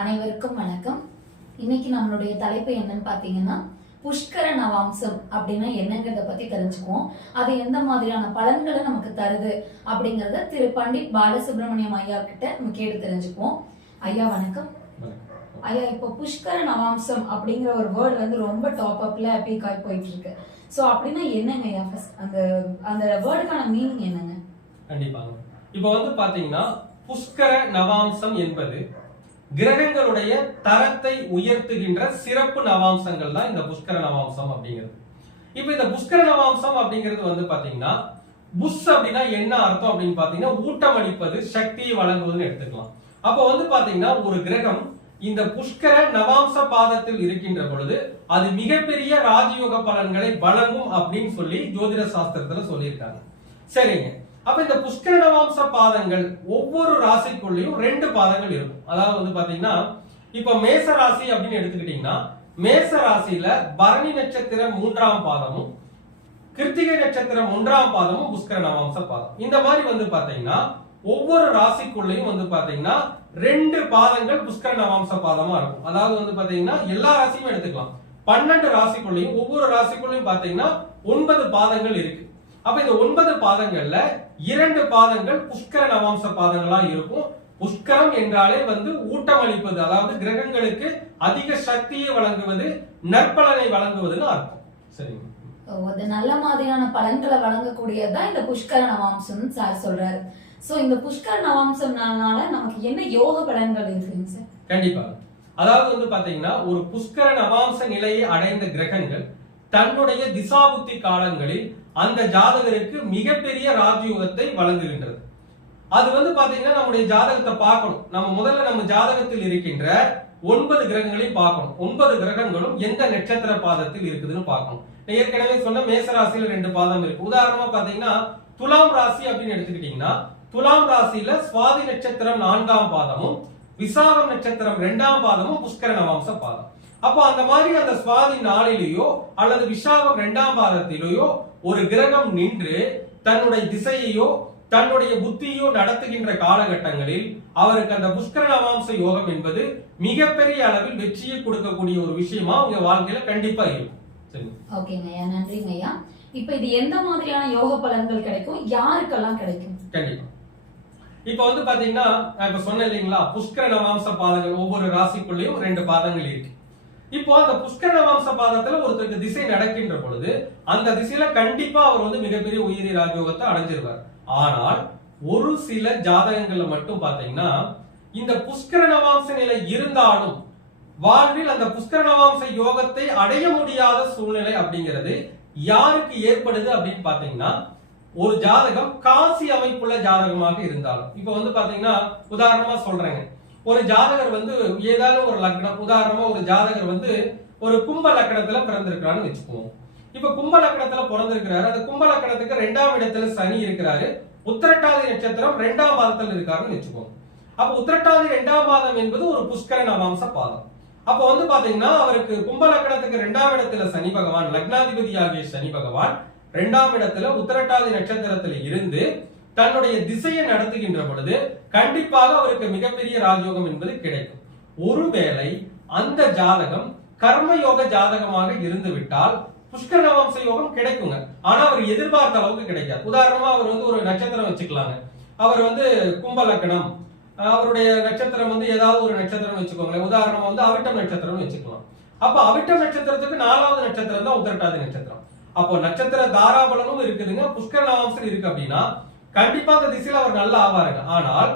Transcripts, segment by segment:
அனைவருக்கும் வணக்கம். இன்னைக்கு நம்மளுடைய தலைப்பு என்னன்னு பாத்தீங்கன்னா புஷ்கர நவாம்சம் அப்படின்னா என்னங்கிறத பத்தி தெரிஞ்சுக்குவோம். அது எந்த மாதிரியான பலன்களை நமக்கு தருது அப்படிங்கறத திரு பண்டிட் பாலசுப்ரமணியம் ஐயா கிட்ட நம்ம கேட்டு தெரிஞ்சுக்குவோம். ஐயா வணக்கம். ஐயா இப்போ புஷ்கர நவாம்சம் அப்படிங்கிற ஒரு வேர்டு வந்து ரொம்ப டாப் அப்ல பீக் ஆகி போயிட்டு இருக்கு. சோ அப்படின்னா என்னங்க ஐயா first அந்த அந்த வேர்டுக்கான மீனிங் என்னங்க? கண்டிப்பாங்க. இப்போ வந்து பாத்தீங்கன்னா புஷ்கர நவாம்சம் என்பது கிரகங்களுடைய தரத்தை உயர்த்துகின்ற சிறப்பு நவாம்சங்கள் தான் இந்த புஷ்கர நவாம்சம் அப்படிங்கிறது. இப்போ இந்த புஷ்கர நவாம்சம் அப்படிங்கிறது வந்து பாத்தீங்கன்னா புஷ் அப்படின்னா என்ன அர்த்தம் அப்படின்னு பாத்தீங்கன்னா ஊட்டம் அளிப்பது சக்தியை வழங்குவதுன்னு எடுத்துக்கலாம். அப்போ வந்து பாத்தீங்கன்னா ஒரு கிரகம் இந்த புஷ்கர நவாம்ச பாதத்தில் இருக்கின்ற பொழுது அது மிகப்பெரிய ராஜயோக பலன்களை வழங்கும் அப்படின்னு சொல்லி ஜோதிட சாஸ்திரத்துல சொல்லியிருக்காங்க. சரிங்க. அப்ப இந்த புஷ்கர நவாம்ச பாதங்கள் ஒவ்வொரு ராசிக்குள்ளேயும் ரெண்டு பாதங்கள் இருக்கும். அதாவது வந்து பாத்தீங்கன்னா இப்ப மேச ராசி அப்படின்னு எடுத்துக்கிட்டீங்கன்னா மேச ராசியில பரணி நட்சத்திரம் மூன்றாம் பாதமும் கிருத்திகை நட்சத்திரம் ஒன்றாம் பாதமும் புஷ்கர நவாம்ச பாதம். இந்த மாதிரி வந்து பாத்தீங்கன்னா ஒவ்வொரு ராசிக்குள்ளேயும் வந்து பாத்தீங்கன்னா ரெண்டு பாதங்கள் புஷ்கர நவாம்ச பாதமா இருக்கும். அதாவது வந்து பாத்தீங்கன்னா எல்லா ராசியும் எடுத்துக்கலாம். பன்னெண்டு ராசிக்குள்ளேயும் ஒவ்வொரு ராசிக்குள்ளேயும் பாத்தீங்கன்னா ஒன்பது பாதங்கள் இருக்கு. அப்ப இந்த ஒன்பது பாதங்கள்ல இரண்டு பாதங்கள் புஷ்கர நவாம்ச பாதங்களா இருக்கும். புஷ்கரம் என்றாலே வந்து ஊட்டம் அளிப்பது அதாவது கிரகங்களுக்கு அதிக சக்தியை வழங்குவது நற்பலனை வழங்குவதுன்னு அர்த்தம். சரிங்க. அது நல்ல மாதிரியான பலன்களை வழங்கக்கூடியதுதான் இந்த புஷ்கர நவாம்சம் சார் சொல்றாரு. சோ இந்த புஷ்கர நவாம்சம்னால நமக்கு என்ன யோக பலன்கள் இருக்குங்க சார்? கண்டிப்பாக. அதாவது வந்து பாத்தீங்கன்னா ஒரு புஷ்கர நவாம்ச நிலையை அடைந்த கிரகங்கள் தன்னுடைய திசாபுத்தி காலங்களில் அந்த ஜாதகருக்கு மிகப்பெரிய ராஜயோகத்தை வழங்குகின்றது. அது வந்து பாத்தீங்கன்னா நம்முடைய ஜாதகத்தை பார்க்கணும். நம்ம முதல்ல நம்ம ஜாதகத்தில் இருக்கின்ற ஒன்பது கிரகங்களையும் பார்க்கணும். ஒன்பது கிரகங்களும் எந்த நட்சத்திர பாதத்தில் இருக்குதுன்னு பார்க்கணும். ஏற்கனவே சொன்ன மேச ராசியில ரெண்டு பாதம் இருக்கு. உதாரணமா பாத்தீங்கன்னா துலாம் ராசி அப்படின்னு எடுத்துக்கிட்டீங்கன்னா துலாம் ராசியில சுவாதி நட்சத்திரம் நான்காம் பாதமும் விசாகம் நட்சத்திரம் இரண்டாம் பாதமும் புஷ்கர நவாம்ச பாதம். அப்போ அந்த மாதிரி அந்த சுவாதி நாளிலேயோ அல்லது விசாகம் இரண்டாம் பாதத்திலேயோ ஒரு கிரகம் நின்று தன்னுடைய திசையையோ தன்னுடைய புத்தியோ நடத்துகின்ற காலகட்டங்களில் அவருக்கு அந்த புஷ்கர நவாம்ச யோகம் என்பது மிகப்பெரிய அளவில் வெற்றியை கொடுக்கக்கூடிய ஒரு விஷயமா உங்க வாழ்க்கையில கண்டிப்பா இருக்கும். சரி ஓகேங்க ஐயா நன்றிங்க ஐயா. இப்ப இது எந்த மாதிரியான யோக பலன்கள் கிடைக்கும்? யாருக்கெல்லாம் கிடைக்கும்? கண்டிப்பா. இப்ப வந்து பாத்தீங்கன்னா நான் இப்ப சொன்னேன் இல்லைங்களா புஷ்கர நவாம்ச பாதங்கள் ஒவ்வொரு ராசிக்குள்ளேயும் ரெண்டு பாதங்கள் இருக்கு. இப்போ அந்த புஷ்கர வம்ச பாதத்துல ஒருத்தருக்கு திசை நடக்கின்ற பொழுது அந்த திசையில கண்டிப்பா அவர் வந்து மிகப்பெரிய உயிரி ராஜயோகத்தை அடைஞ்சிருவார். ஆனால் ஒரு சில ஜாதகங்கள்ல மட்டும் பாத்தீங்கன்னா இந்த புஷ்கர நவாம்ச நிலை இருந்தாலும் வாழ்வில் அந்த புஷ்கர நவாம்ச யோகத்தை அடைய முடியாத சூழ்நிலை அப்படிங்கிறது யாருக்கு ஏற்படுது அப்படின்னு பாத்தீங்கன்னா ஒரு ஜாதகம் காசி அமைப்புள்ள ஜாதகமாக இருந்தாலும். இப்ப வந்து பாத்தீங்கன்னா உதாரணமா சொல்றேங்க. ஒரு ஜாதகர் வந்து ஏதாவது ஒரு லக்னம் உதாரணமா ஒரு ஜாதகர் வந்து ஒரு கும்ப லக்னத்துல பிறந்திருக்கிறான்னு வச்சுக்குவோம். இப்ப கும்ப லக்னத்துல பிறந்திருக்கிறாரு. அந்த கும்ப லக்னத்துக்கு ரெண்டாம் இடத்துல சனி இருக்கிறாரு. உத்திரட்டாதி நட்சத்திரம் ரெண்டாம் பாதத்தில் இருக்காருன்னு வச்சுக்குவோம். அப்ப உத்திரட்டாதி ரெண்டாம் பாதம் என்பது ஒரு புஷ்கர நவாம்ச பாதம். அப்ப வந்து பாத்தீங்கன்னா அவருக்கு கும்ப லக்னத்துக்கு ரெண்டாம் இடத்துல சனி பகவான் லக்னாதிபதி ஆகிய சனி பகவான் ரெண்டாம் இடத்துல உத்திரட்டாதி நட்சத்திரத்துல இருந்து தன்னுடைய திசையை நடத்துகின்ற பொழுது கண்டிப்பாக அவருக்கு மிகப்பெரிய ராஜயோகம் என்பது கிடைக்கும். ஒருவேளை அந்த ஜாதகம் கர்மயோக ஜாதகமாக இருந்துவிட்டால் புஷ்கர நவாம்ச யோகம் கிடைக்குங்க. ஆனா அவர் எதிர்பார்த்த அளவுக்கு கிடைக்காது. உதாரணமா அவர் வந்து ஒரு நட்சத்திரம் வச்சுக்கலாங்க. அவர் வந்து கும்ப லக்னம் அவருடைய நட்சத்திரம் வந்து ஏதாவது ஒரு நட்சத்திரம் வச்சுக்கோங்களேன். உதாரணமா வந்து அவிட்டம் நட்சத்திரம் வச்சுக்கலாம். அப்ப அவிட்டம் நட்சத்திரத்துக்கு நாலாவது நட்சத்திரம் தான் உத்திரட்டாதி நட்சத்திரம். அப்போ நட்சத்திர தாராபலனும் இருக்குதுங்க. புஷ்கர நவாம்சம் இருக்கு அப்படின்னா கண்டிப்பா அந்த திசையில அவர் நல்லா ஆவாருங்க. ஆனால்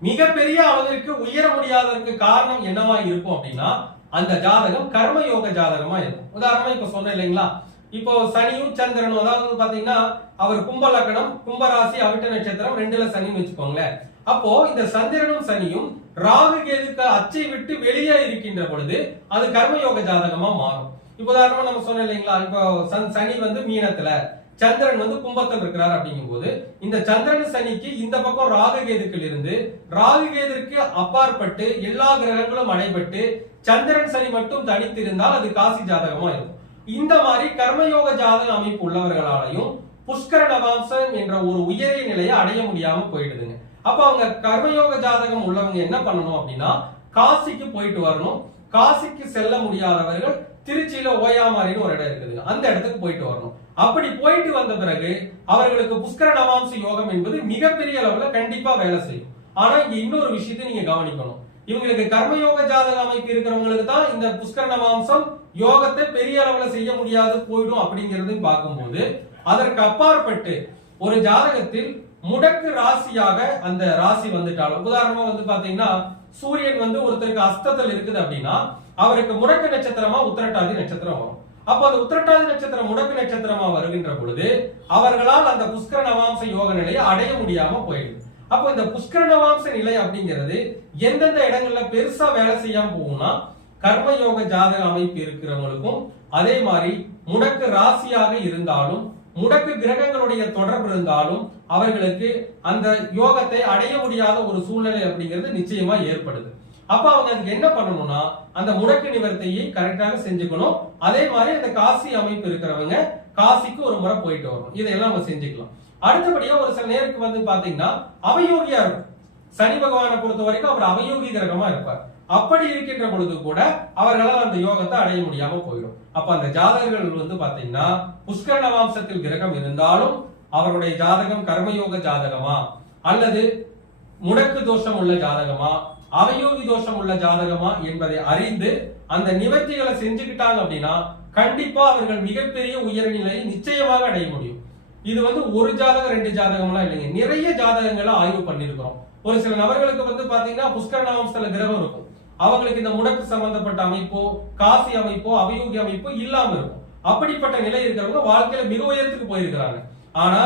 மிகப்பெரிய அளவிற்கு உயர முடியாததற்கு காரணம் என்னவா இருக்கும் அப்படின்னா அந்த ஜாதகம் கர்மயோக ஜாதகமா இருக்கும். உதாரணமா இப்ப சொன்னேன் இல்லைங்களா? இப்போ சனியும் சந்திரனும் அதாவது பாத்தீங்கன்னா அவர் கும்பலக்கணம் கும்பராசி அவிட்ட நட்சத்திரம் ரெண்டுல சனின்னு வச்சுக்கோங்களேன். அப்போ இந்த சந்திரனும் சனியும் ராகு கேதுக்கு அச்சை விட்டு வெளியே இருக்கின்ற பொழுது அது கர்மயோக ஜாதகமா மாறும். இப்போ உதாரணமா நம்ம சொன்னோம் இல்லைங்களா? இப்போ சன்- சனி வந்து மீனத்துல. சந்திரன் வந்து கும்பத்தில் இருக்கிறார் அப்படிங்கும்போது இந்த சந்திரன் சனிக்கு இந்த பக்கம் ராகு கேதுக்கள் இருந்து ராகு கேதுக்கு அப்பாற்பட்டு எல்லா கிரகங்களும் அடைபட்டு சந்திரன் சனி மட்டும் தனித்திருந்தால் அது காசி ஜாதகமா இருக்கும். இந்த மாதிரி கர்மயோக ஜாதக அமைப்பு உள்ளவர்களாலையும் புஷ்கர நவாம்சம் என்ற ஒரு உயரிய நிலையை அடைய முடியாம போயிடுதுங்க. அப்ப அவங்க கர்மயோக ஜாதகம் உள்ளவங்க என்ன பண்ணணும் அப்படின்னா காசிக்கு போயிட்டு வரணும். காசிக்கு செல்ல முடியாதவர்கள் திருச்சியில ஓயாமாரின்னு ஒரு இடம் இருக்குதுங்க. அந்த இடத்துக்கு போயிட்டு வரணும். அப்படி போயிட்டு வந்த பிறகு அவர்களுக்கு புஷ்கர நவாம்ச யோகம் என்பது மிகப்பெரிய அளவுல கண்டிப்பா வேலை செய்யும். ஆனா இங்க இன்னொரு விஷயத்தை நீங்க கவனிக்கணும். இவங்களுக்கு கர்மயோக ஜாதக அமைப்பு இருக்கிறவங்களுக்கு தான் இந்த புஷ்கர நவாம்சம் யோகத்தை பெரிய அளவுல செய்ய முடியாது போயிடும் அப்படிங்கறதையும் பார்க்கும்போது அதற்கு அப்பாற்பட்டு ஒரு ஜாதகத்தில் முடக்கு ராசியாக அந்த ராசி வந்துட்டாலும் உதாரணமா வந்து பாத்தீங்கன்னா சூரியன் வந்து ஒருத்தருக்கு அஸ்தத்தில் இருக்குது அப்படின்னா அவருக்கு முடக்கு நட்சத்திரமா உத்திரட்டாதி நட்சத்திரம் வரும். அப்போ அந்த உத்திரட்டாதி நட்சத்திரம் முடக்கு நட்சத்திரமா வருகின்ற பொழுது அவர்களால் அந்த புஷ்கர நவாம்ச யோக நிலையை அடைய முடியாம போயிடுது. அப்போ இந்த புஷ்கர நவாம்ச நிலை அப்படிங்கிறது எந்தெந்த இடங்கள்ல பெருசா வேலை செய்யாம போகும்னா கர்மயோக ஜாதக அமைப்பு இருக்கிறவங்களுக்கும் அதே மாதிரி முடக்கு ராசியாக இருந்தாலும் முடக்கு கிரகங்களுடைய தொடர்பு இருந்தாலும் அவர்களுக்கு அந்த யோகத்தை அடைய முடியாத ஒரு சூழ்நிலை அப்படிங்கிறது நிச்சயமா ஏற்படுது. அப்ப அவங்க அதுக்கு என்ன பண்ணணும்னா அந்த முடக்கு நிவர்த்தியை கரெக்டாக செஞ்சுக்கணும். அதே மாதிரி அந்த காசி அமைப்பு இருக்கிறவங்க காசிக்கு ஒரு முறை போயிட்டு வரணும். இதெல்லாம் நம்ம செஞ்சுக்கலாம். அடுத்தபடியா ஒரு சில நேருக்கு வந்து பாத்தீங்கன்னா அவயோகியா இருக்கும். சனி பகவானை பொறுத்த வரைக்கும் அவர் அவயோகி கிரகமா இருப்பார். அப்படி இருக்கின்ற பொழுது கூட அவர்களால் அந்த யோகத்தை அடைய முடியாம போயிடும். அப்ப அந்த ஜாதகர்கள் வந்து பாத்தீங்கன்னா புஷ்கர வம்சத்தில் கிரகம் இருந்தாலும் அவருடைய ஜாதகம் கர்மயோக ஜாதகமா? அல்லது முடக்கு தோஷம் உள்ள ஜாதகமா? அவயோகி தோஷம் உள்ள ஜாதகமா என்பதை அறிந்து அந்த நிவர்த்திகளை செஞ்சுக்கிட்டாங்க அப்படின்னா கண்டிப்பா அவர்கள் மிகப்பெரிய உயர்நிலையை நிச்சயமாக அடைய முடியும். இது வந்து ஒரு ஜாதகம் ரெண்டு ஜாதகம்லாம் இல்லைங்க. நிறைய ஜாதகங்களை ஆய்வு பண்ணிருக்கிறோம் ஒரு சில நபர்களுக்கு வந்து பாத்தீங்கன்னா புஷ்கர நவாம்சத்துல கிரகம் இருக்கும். அவங்களுக்கு இந்த முடக்கு சம்பந்தப்பட்ட அமைப்போ காசி அமைப்போ அவயோகி அமைப்போ இல்லாம இருக்கும். அப்படிப்பட்ட நிலை இருக்கிறவங்க வாழ்க்கையில மிக உயரத்துக்கு போயிருக்கிறாங்க. ஆனா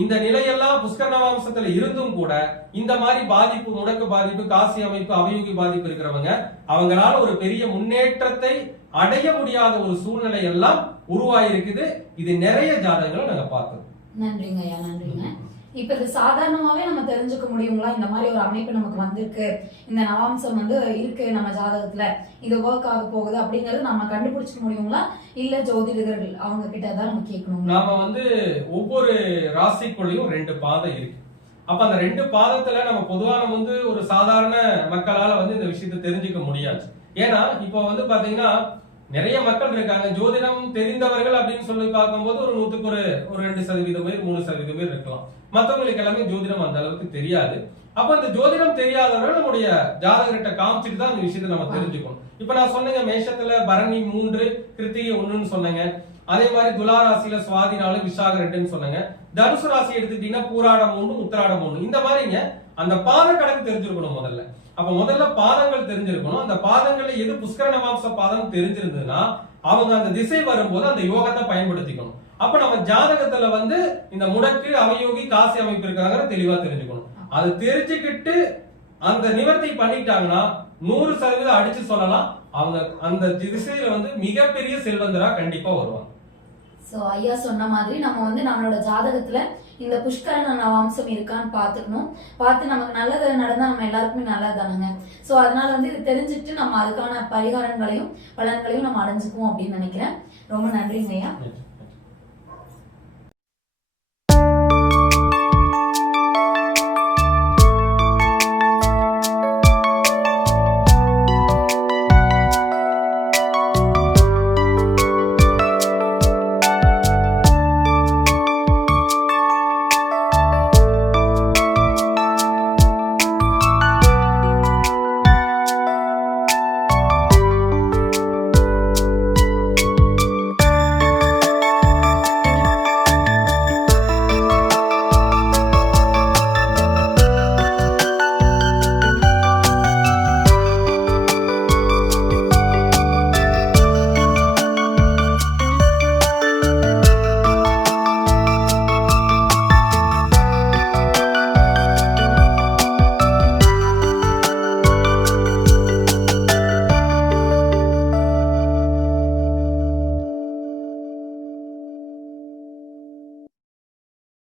இந்த நிலையெல்லாம் புஷ்கர நவாம்சத்துல இருந்தும் கூட இந்த மாதிரி பாதிப்பு முடக்கு பாதிப்பு காசி அமைப்பு அவயோகி பாதிப்பு இருக்கிறவங்க அவங்களால ஒரு பெரிய முன்னேற்றத்தை அடைய முடியாத ஒரு சூழ்நிலை எல்லாம் உருவாயிருக்குது. இது நிறைய ஜாதகங்களை நாங்க பார்த்தோம் நன்றிங்க ஐயா நன்றிங்க. இப்ப இது சாதாரணமாவே நம்ம தெரிஞ்சுக்க முடியுங்களா? இந்த மாதிரி ஒரு அமைப்பு நமக்கு வந்திருக்கு. இந்த நவாம்சம் வந்து இருக்கு நம்ம ஜாதகத்துல. இது ஒர்க் ஆக போகுது அப்படிங்கறது நம்ம கண்டுபிடிச்சிக்க முடியுங்களா? இல்ல ஜோதிடர்கள் அவங்க கிட்ட தான் நம்ம கேட்கணும் நாம வந்து ஒவ்வொரு ராசிக்குள்ளேயும் ரெண்டு பாதை இருக்கு. அப்ப அந்த ரெண்டு பாதத்துல நம்ம பொதுவா நம்ம வந்து ஒரு சாதாரண மக்களால வந்து இந்த விஷயத்தை தெரிஞ்சுக்க முடியாது. ஏன்னா இப்போ வந்து பாத்தீங்கன்னா நிறைய மக்கள் இருக்காங்க. ஜோதிடம் தெரிந்தவர்கள் அப்படின்னு சொல்லி பார்க்கும்போது ஒரு நூத்துக்கு ஒரு ஒரு ரெண்டு சதவீதம் பேர் மூணு சதவீதம் பேர் இருக்கலாம். மற்றவங்களுக்கு எல்லாமே ஜோதிடம் அந்த அளவுக்கு தெரியாது. அப்ப இந்த ஜோதிடம் தெரியாதவர்கள் நம்முடைய ஜாதகர்கிட்ட காமிச்சிட்டு தான் அந்த விஷயத்தை நம்ம தெரிஞ்சுக்கணும். இப்ப நான் சொன்னேங்க மேஷத்துல பரணி மூன்று கிருத்திகை ஒண்ணுன்னு சொன்னேங்க. அதே மாதிரி துலா ராசியில சுவாதி நாலு விசாக ரெண்டுன்னு சொன்னேங்க. தனுசு ராசி எடுத்துக்கிட்டீங்கன்னா பூராடம் மூணு உத்திராடம் மூணு இந்த மாதிரிங்க அந்த பாத கணக்கு தெரிஞ்சிருக்கணும் முதல்ல. அப்ப முதல்ல பாதங்கள் தெரிஞ்சிருக்கணும். அந்த பாதங்கள்ல எது புஷ்கர நவாம்ச பாதம் தெரிஞ்சிருந்ததுன்னா அவங்க அந்த திசை வரும்போது அந்த யோகத்தை பயன்படுத்திக்கணும். அப்ப நம்ம ஜாதகத்துல வந்து இந்த முடக்கு அவயோகி காசி அமைப்பு இருக்காங்க தெளிவா தெரிஞ்சுக்கணும். அது தெரிஞ்சுக்கிட்டு அந்த நிவர்த்தி பண்ணிட்டாங்கன்னா நூறு சதவீதம் அடிச்சு சொல்லலாம். அவங்க அந்த திசையில வந்து மிகப்பெரிய செல்வந்தரா கண்டிப்பா வருவாங்க. சோ ஐயா சொன்ன மாதிரி நம்ம வந்து நம்மளோட ஜாதகத்துல இந்த புஷ்கரண வம்சம் இருக்கான்னு பார்த்துக்கணும். பார்த்து நமக்கு நல்லது நடந்தா நம்ம எல்லாருக்குமே நல்லது தானுங்க ஸோ அதனால வந்து இது தெரிஞ்சுட்டு நம்ம அதுக்கான பரிகாரங்களையும் பலன்களையும் நம்ம அடைஞ்சுக்குவோம் அப்படின்னு நினைக்கிறேன். ரொம்ப நன்றி ஐயா.